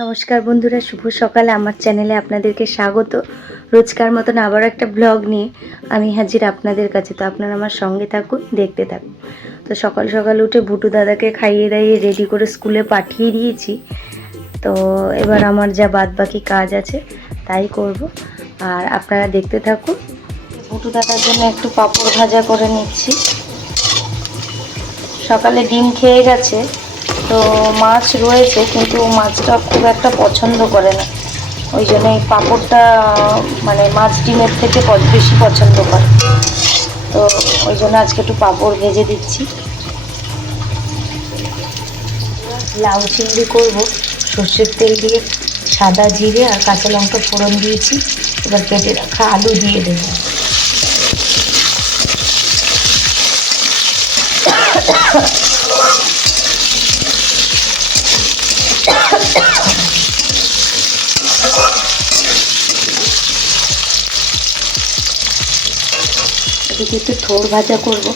নমস্কার বন্ধুরা, শুভ সকালে আমার চ্যানেলে আপনাদেরকে স্বাগত। রোজকার মতন আবার একটা ব্লগ নিয়ে আমি হাজির আপনাদের কাছে। তো আপনারা আমার সঙ্গে থাকুন, দেখতে থাকুন। তো সকাল সকাল উঠে বুটু দাদাকে খাইয়ে দাইয়ে রেডি করে স্কুলে পাঠিয়ে দিয়েছি। তো এবার আমার যা বাদ বাকি কাজ আছে তাই করব, আর আপনারা দেখতে থাকুন। বুটু দাদার জন্য একটু পাঁপড় ভাজা করে নিচ্ছি। সকালে ডিম খেয়ে গেছে, তো মাছ রয়েছে কিন্তু মাছটা খুব একটা পছন্দ করে না, ওই জন্য এই পাঁপড়টা মানে মাছ ডিমের থেকে বেশি পছন্দ করে। তো ওই জন্য আজকে একটু পাঁপড় ভেজে দিচ্ছি। লাউ চিংড়ি করব সর্ষের তেল দিয়ে, সাদা জিরে আর কাঁচা লঙ্কা ফোড়ন দিয়েছি। এবার কেটে রাখা আলু দিয়ে দেবো। এদিকে একটু থোড় ভাজা করব,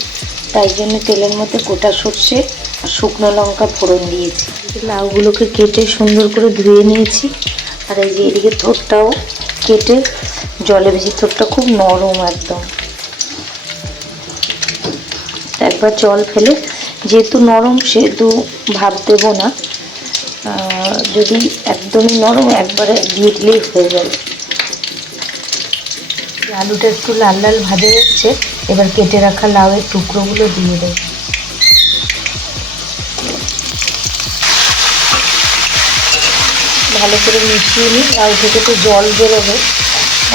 তাই জন্য তেলের মধ্যে গোটা সর্ষে আর শুকনো লঙ্কা ফোড়ন দিয়েছি। লাউগুলোকে কেটে সুন্দর করে ধুয়ে নিয়েছি। আর এই যে এদিকে থোড়টাও কেটে জলে ভেজে, থোড়টা খুব নরম একদম, একবার জল ফেলে, যেহেতু নরম সেহেতু ভাপ দেবো না, যদি একদমই নরম একবারে দিয়ে দিলেই হয়ে যাবে। আলুটা একটু লাল লাল ভাজা যাচ্ছে, এবার কেটে রাখা লাউয়ের টুকরোগুলো দিয়ে দেব। ভালো করে মিশিয়ে নিই। লাউ থেকে তো জল বেরোবে,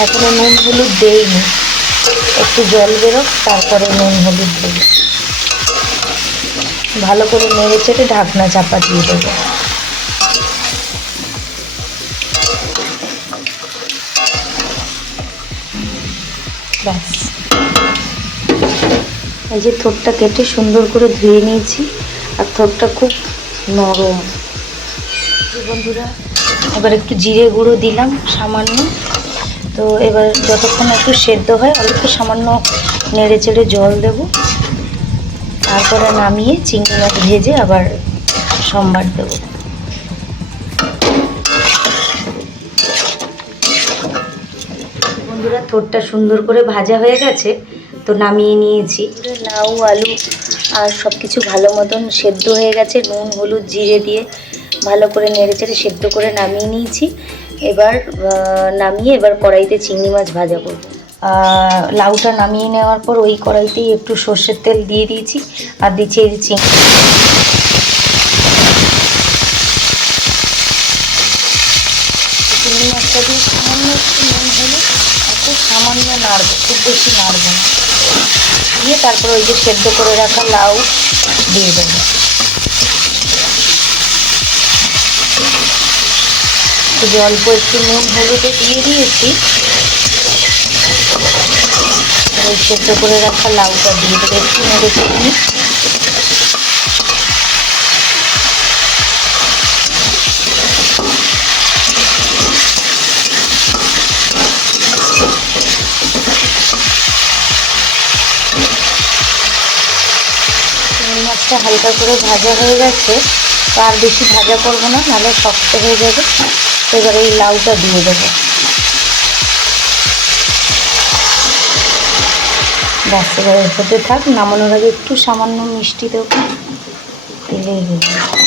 এখনো নুন হলুদ দেইনি, একটু জল বেরোক তারপরে নুন হলুদ দেব। ভালো করে নেড়ে চেড়ে ঢাকনা চাপা দিয়ে দেবো। ব্যাস, এই যে থোড়টা কেটে সুন্দর করে ধুয়ে নিয়েছি, আর থোড়টা খুব নরম। বন্ধুরা, এবার একটু জিরে গুঁড়ো দিলাম সামান্য। তো এবার যতক্ষণ একটু সেদ্ধ হয় অল্প সামান্য নেড়ে চেড়ে জল দেব, তারপরে নামিয়ে চিংড়ি মাছ ভেজে আবার সম্বার দেবো। বন্ধুরা, থোড়টা সুন্দর করে ভাজা হয়ে গেছে, তো নামিয়ে নিয়েছি। লাউ আলু আর সব কিছু ভালো মতন সেদ্ধ হয়ে গেছে, নুন হলুদ জিরে দিয়ে ভালো করে নেড়ে চেড়ে সেদ্ধ করে নামিয়ে নিয়েছি। এবার নামিয়ে এবার কড়াইতে চিংড়ি মাছ ভাজা করব। লাউটা নামিয়ে নেওয়ার পর ওই কড়াইতেই একটু সর্ষের তেল দিয়ে দিয়েছি, আর দিচ্ছি এই চিংড়ি মাছটা দিয়ে সামান্য একটু নুন হলে খুব সামান্য নাড়বো, খুব বেশি নাড়বো না, দিয়ে তারপর ওই যে সেদ্ধ করে রাখা লাউ দিয়ে দেবো। অল্প একটু নুন হলুদে দিয়ে দিয়েছি, ওই সেদ্ধ করে রাখা লাউটা দিয়ে দেবো। একটু নেড়ে চেড়ে চিংড়ি মাছটা হালকা করে ভাজা হয়ে গেছে, তো আর বেশি ভাজা করবো না, নাহলে শক্ত হয়ে যাবে। তো এবার এই লাউটা দিয়ে দেবো। ব্যাস, এবার হতে থাক। নামানোর আগে একটু সামান্য মিষ্টি দেবো, দিলেই হয়ে যাবে।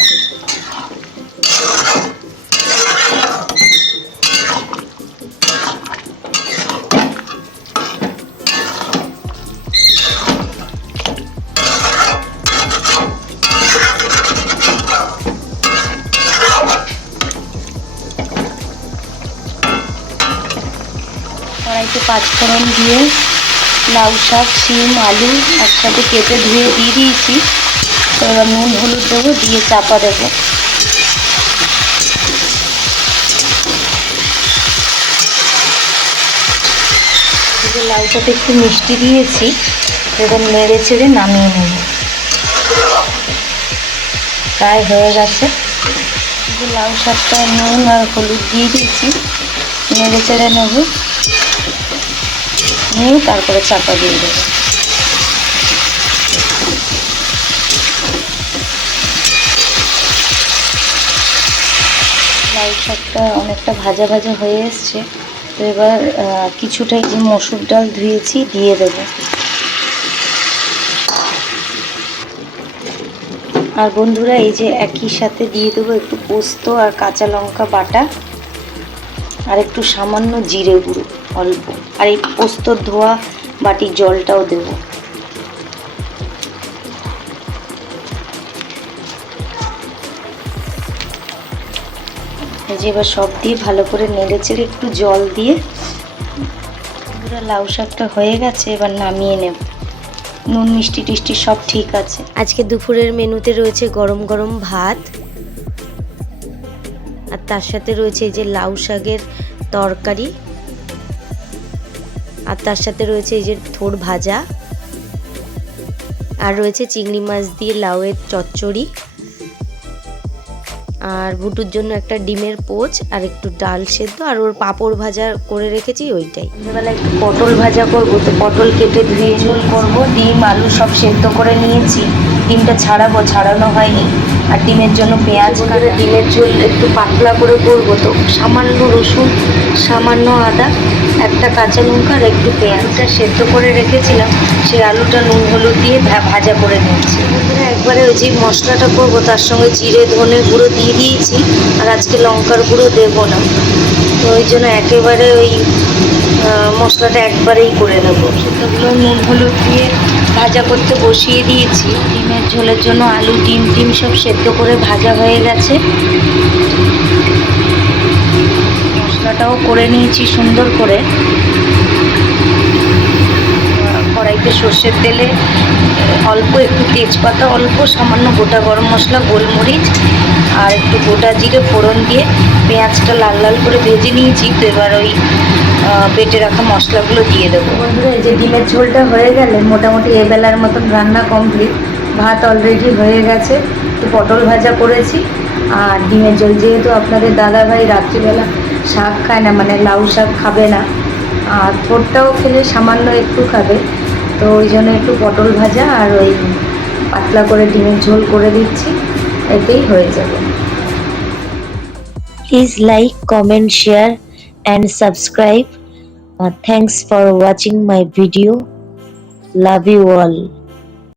কড়াইতে পাঁচফোড়ন দিয়ে লাউ শাক শিম আলু একসাথে কেটে ধুয়ে দিয়ে দিয়েছি। তো এবার নুন হলুদ দেবো, দিয়ে চাপা দেবো। লাউটাতে একটু মিষ্টি দিয়েছি, এবার নেড়ে চেড়ে নামিয়ে নেব। প্রায় হয়ে গেছে। লাউ শাকটা নুন আর হলুদ দিয়ে দিয়েছি, নেড়ে চেড়ে নেব, নিয়ে তারপরে চাপা দিয়ে দেবো। লাউ শাকটা অনেকটা ভাজা ভাজা হয়ে এসছে। তো এবার কিছুটা এই যে মসুর ডাল ধুয়েছি দিয়ে দেবো। আর বন্ধুরা এই যে একই সাথে দিয়ে দেবো একটু পোস্ত আর কাঁচা লঙ্কা বাটা আর একটু সামান্য জিরে গুঁড়ো অল্প, আর এই পোস্তর ধোয়া বাটির জলটাও দেবো। এই যে এবার সব দিয়ে ভালো করে নেড়েচেড়ে একটু জল দিয়ে পুরো লাউ শাকটা হয়ে গেছে, এবার নামিয়ে নেব। নুন মিষ্টি টিষ্টি সব ঠিক আছে। আজকে দুপুরের মেনুতে রয়েছে গরম গরম ভাত, আর তার সাথে রয়েছে এই যে লাউ শাকের তরকারি, আর তার সাথে রয়েছে এই যে থোড় ভাজা, আর রয়েছে চিংড়ি মাছ দিয়ে লাউয়ের চচ্চড়ি, আর ভুটুর জন্য একটা ডিমের পোচ আর একটু ডাল সেদ্ধ, আর ওর পাঁপড় ভাজা করে রেখেছি ওইটাই। সন্ধ্যেবেলা একটু পটল ভাজা করবো, তো পটল কেটে ধুয়ে ঝোল করবো। ডিম আলু সব সেদ্ধ করে নিয়েছি, ডিমটা ছাড়ানো হয়নি। আর ডিমের জন্য পেঁয়াজ কাটা। ডিমের ঝোল একটু পাতলা করে করবো, তো সামান্য রসুন, সামান্য আদা, একটা কাঁচা লঙ্কা আর একটু পেঁয়াজটা সেদ্ধ করে রেখেছিলাম, সেই আলুটা নুন হলুদ দিয়ে ভাজা করে নিয়েছি। একবারে ওই যে মশলাটা করবো তার সঙ্গে জিরে ধনে গুঁড়ো দিয়ে দিয়েছি, আর আজকে লঙ্কার গুঁড়ো দেবো না, তো ওই জন্য একেবারে ওই মশলাটা একবারেই করে নেবো। সেগুলো নুন হলুদ দিয়ে ভাজা করতে বসিয়ে দিয়েছি। ডিমের ঝোলের জন্য আলু ডিম সব সেদ্ধ করে ভাজা হয়ে গেছে। মশলাটাও করে নিয়েছি সুন্দর করে। কড়াইতে সর্ষের তেলে অল্প একটু তেজপাতা, অল্প সামান্য গোটা গরম মশলা, গোলমরিচ আর একটু গোটা জিরে ফোড়ন দিয়ে পেঁয়াজটা লাল লাল করে ভেজে নিয়েছি। তো এবার ওই বেটে রাখা মশলাগুলো দিয়ে দেবো। বন্ধুরা এই যে ডিমের ঝোলটা হয়ে গেলে মোটামুটি এবেলার মতন রান্না কমপ্লিট। ভাত অলরেডি হয়ে গেছে, তো পটল ভাজা করেছি আর ডিমের ঝোল। যেহেতু আপনাদের দাদাভাই রাত্রিবেলা শাক খায় না, মানে লাউ শাক খাবে না, আর থোড়টাও খেলে সামান্য একটু খাবে, তো ওই জন্য একটু পটল ভাজা আর ওই পাতলা করে ডিমের ঝোল করে দিচ্ছি, এতেই হয়ে যাবে। Please like, comment, share and subscribe. Thanks for watching my video. Love you all.